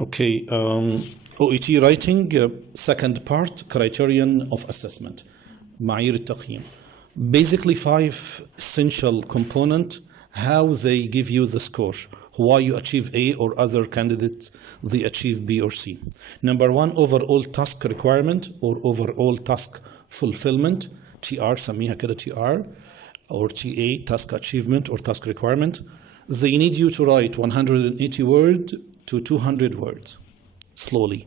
Okay, OET writing, second part, criterion of assessment, معايير التقييم. Basically 5 essential components how they give you the score, why you achieve A or other candidates they achieve B or C. Number 1, overall task requirement or overall task fulfillment, TR سميها كده TR or TA, task achievement or task requirement. They need you to write 180 words to 200 words slowly.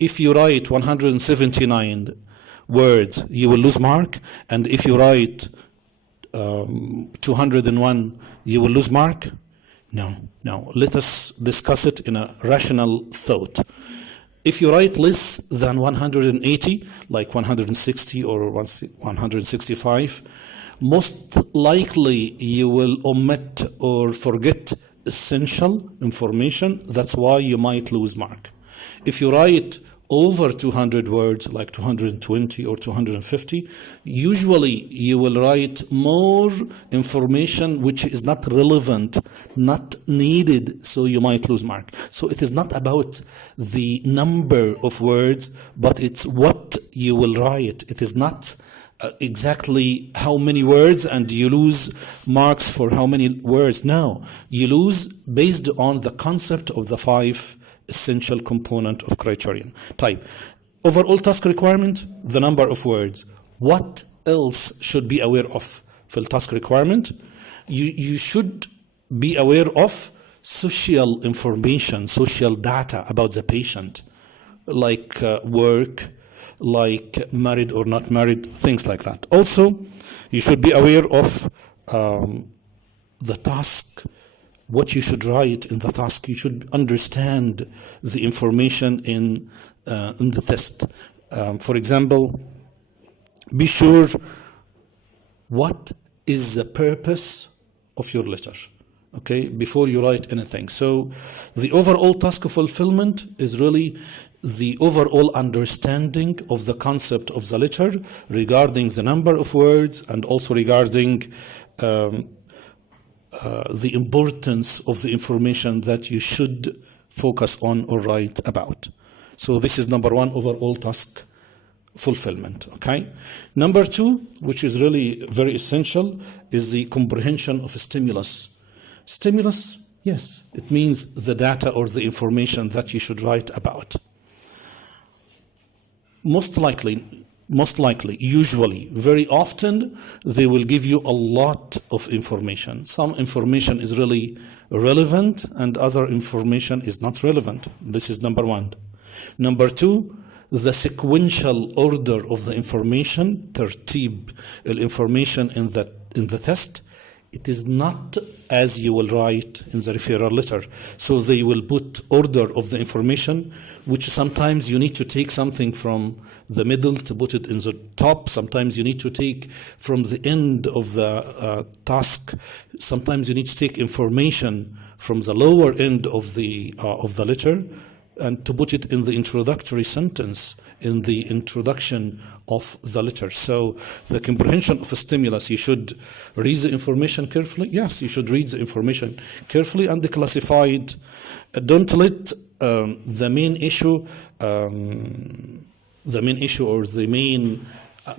If you write 179 words, you will lose mark, and if you write 201, you will lose mark. No. Let us discuss it in a rational thought. If you write less than 180, like 160 or 165, most likely you will omit or forget essential information. That's why you might lose mark. If you write over 200 words, like 220 or 250, usually you will write more information which is not relevant, not needed, so you might lose mark. So it is not about the number of words, but it's what you will write. It is not exactly how many words and you lose marks for how many words. No, you lose based on the concept of the 5 essential component of criterion type. Overall task requirement, the number of words. What else should be aware of في التاسك requirement? You should be aware of social information, social data about the patient, like work, like married or not married, things like that. Also, you should be aware of the task, what you should write in the task. You should understand the information in the test. For example, be sure what is the purpose of your letter, okay, before you write anything. So the overall task fulfillment is really the overall understanding of the concept of the letter regarding the number of words and also regarding the importance of the information that you should focus on or write about. So this is number 1, overall task fulfillment. Okay. Number 2, which is really very essential, is the comprehension of stimulus. Stimulus, yes, it means the data or the information that you should write about. Most likely, usually, very often, they will give you a lot of information. Some information is really relevant and other information is not relevant. This is number 1. Number 2, the sequential order of the information, ترتيب information in the test, it is not as you will write in the referral letter. So they will put order of the information, which sometimes you need to take something from the middle to put it in the top. Sometimes you need to take from the end of the task. Sometimes you need to take information from the lower end of the letter and to put it in the introductory sentence, in the introduction of the letter. So the comprehension of a stimulus, you should read the information carefully. Yes, you should read the information carefully and classify it. Don't let the main issue or the main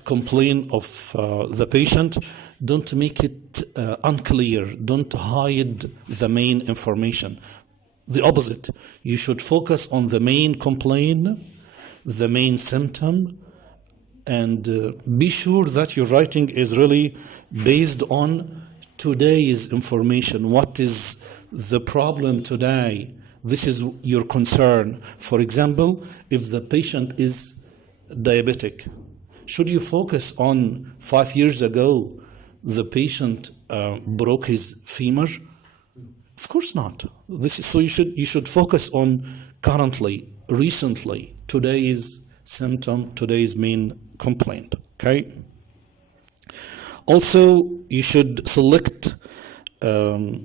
complaint of the patient, don't make it unclear. Don't hide the main information. The opposite, you should focus on the main complaint, the main symptom, and be sure that your writing is really based on today's information. What is the problem today? This is your concern. For example, if the patient is diabetic, should you focus on 5 years ago the patient broke his femur? Of course not. So you should focus on currently, recently, today's symptom, today's main complaint. Okay. Also, you should select the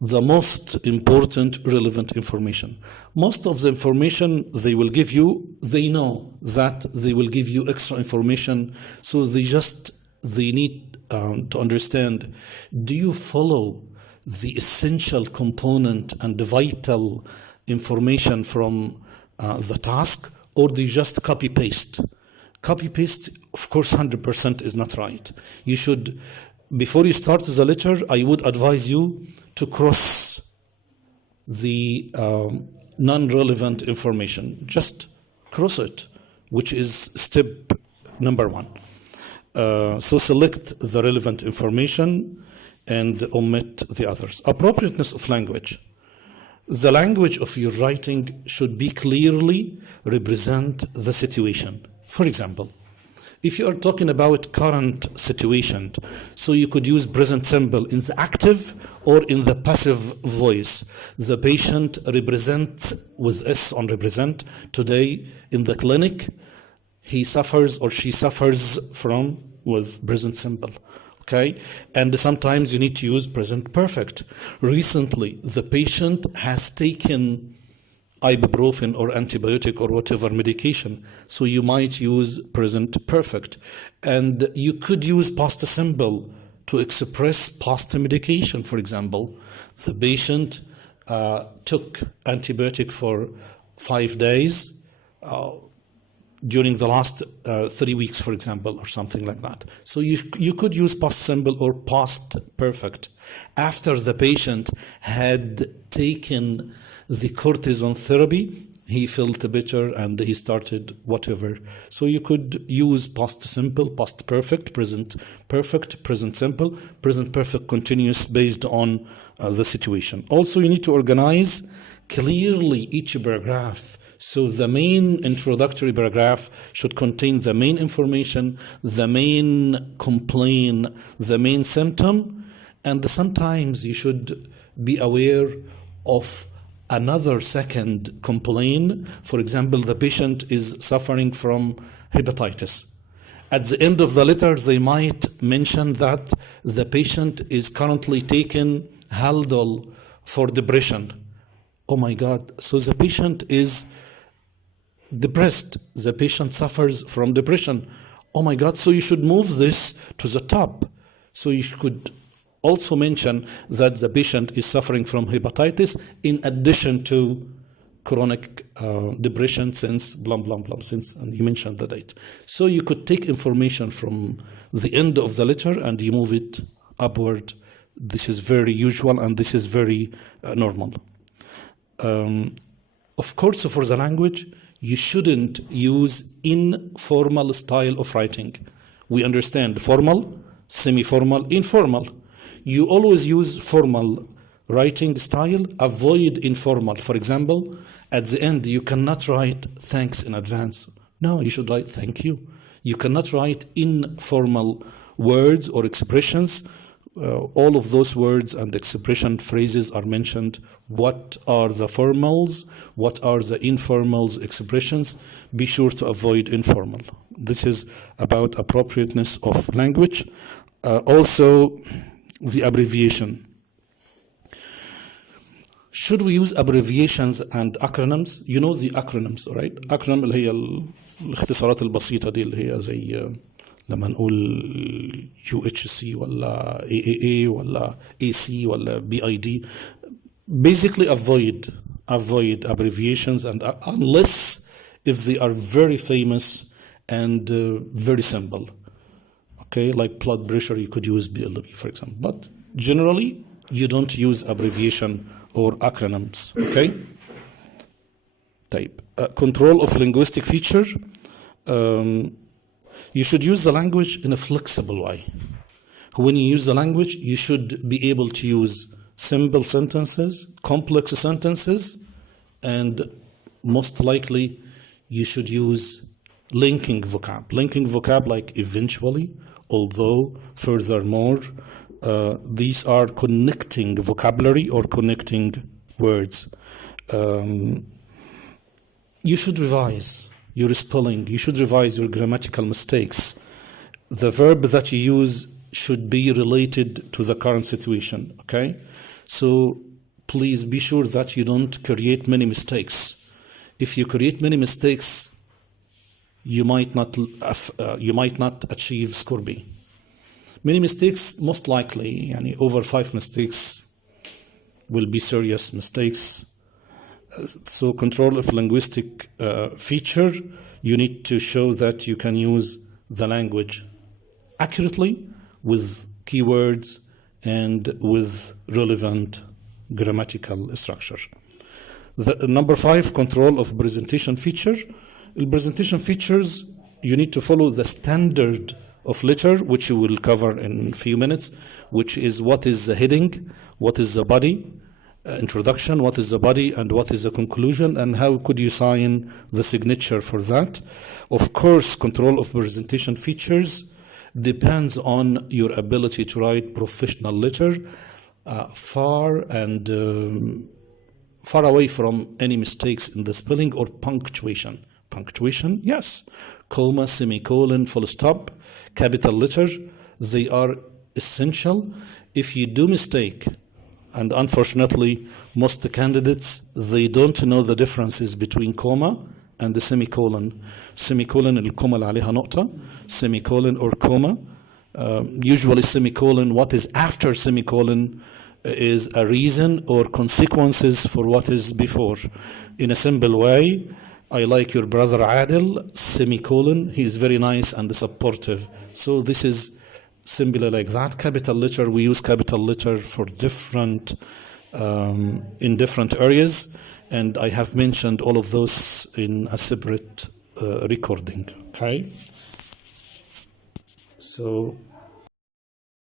most important relevant information. Most of the information they will give you, they know that they will give you extra information, so they need to understand, do you follow the essential component and the vital information from the task, or do you just copy paste? Copy paste, of course, 100% is not right. You should, before you start the letter, I would advise you to cross the non-relevant information. Just cross it, which is step number 1. So select the relevant information and omit the others. Appropriateness of language. The language of your writing should be clearly represent the situation. For example, if you are talking about current situation, so you could use present simple in the active or in the passive voice. The patient represents with S on represent. Today in the clinic, he suffers or she suffers from with present simple. Okay, and sometimes you need to use present perfect. Recently, the patient has taken ibuprofen or antibiotic or whatever medication, so you might use present perfect. And you could use past simple to express past medication. For example, the patient took antibiotic for 5 days during the last 3 weeks, for example, or something like that. So you could use past simple or past perfect after the patient had taken the cortisone therapy. He felt better and he started whatever. So you could use past simple, past perfect, present simple, present perfect continuous based on the situation. Also, you need to organize clearly each paragraph. So the main introductory paragraph should contain the main information, the main complaint, the main symptom, and sometimes you should be aware of another second complaint. For example, the patient is suffering from hepatitis. At the end of the letter, they might mention that the patient is currently taking Haldol for depression. Oh my God, so the patient is depressed. The patient suffers from depression. Oh my God, so you should move this to the top. So you could also mention that the patient is suffering from hepatitis in addition to chronic depression since blah, blah, blah, since, and you mentioned the date. So you could take information from the end of the letter and you move it upward. This is very usual and this is very normal. Of course, for the language, you shouldn't use informal style of writing. We understand formal, semi-formal, informal. You always use formal writing style, avoid informal. For example, at the end, you cannot write thanks in advance. No, you should write thank you. You cannot write informal words or expressions. All of those words and expression phrases are mentioned. What are the formals? What are the informals expressions? Be sure to avoid informal. This is about appropriateness of language. Also, the abbreviation. Should we use abbreviations and acronyms? You know the acronyms, right? acronym اللي هي الاختصارات البسيطة دي اللي هي زي لما نقول UHC ولا AAA ولا AC ولا BID. Basically avoid abbreviations and unless if they are very famous and very simple. Okay, like blood pressure, you could use BLB, for example. But generally, you don't use abbreviation or acronyms. Okay. Type control of linguistic feature. You should use the language in a flexible way. When you use the language, you should be able to use simple sentences, complex sentences, and most likely you should use linking vocab. Linking vocab like eventually, although, furthermore. These are connecting vocabulary or connecting words. You should revise your spelling. You should revise your grammatical mistakes. The verb that you use should be related to the current situation, okay? So please be sure that you don't create many mistakes. If you create many mistakes, you might not achieve score B. Many mistakes, most likely, over 5 mistakes will be serious mistakes. So control of linguistic feature, you need to show that you can use the language accurately with keywords and with relevant grammatical structure. Number 5, control of presentation feature. In presentation features, you need to follow the standard of letter, which you will cover in a few minutes, which is what is the heading, what is the body, introduction, what is the body, and what is the conclusion, and how could you sign the signature for that. Of course, control of presentation features depends on your ability to write professional letter, far away from any mistakes in the spelling or punctuation. Punctuation, yes. Comma, semicolon, full stop, capital letter, they are essential. If you do mistake, and unfortunately most candidates, they don't know the differences between comma and the semicolon. Semicolon, الكومة اللي عليها نقطة, semicolon or comma. Usually semicolon, what is after semicolon is a reason or consequences for what is before. In a simple way, I like your brother Adil, semicolon, he is very nice and supportive. So this is simply like that. Capital letter, we use capital letter for different, in different areas, and I have mentioned all of those in a separate recording, okay? So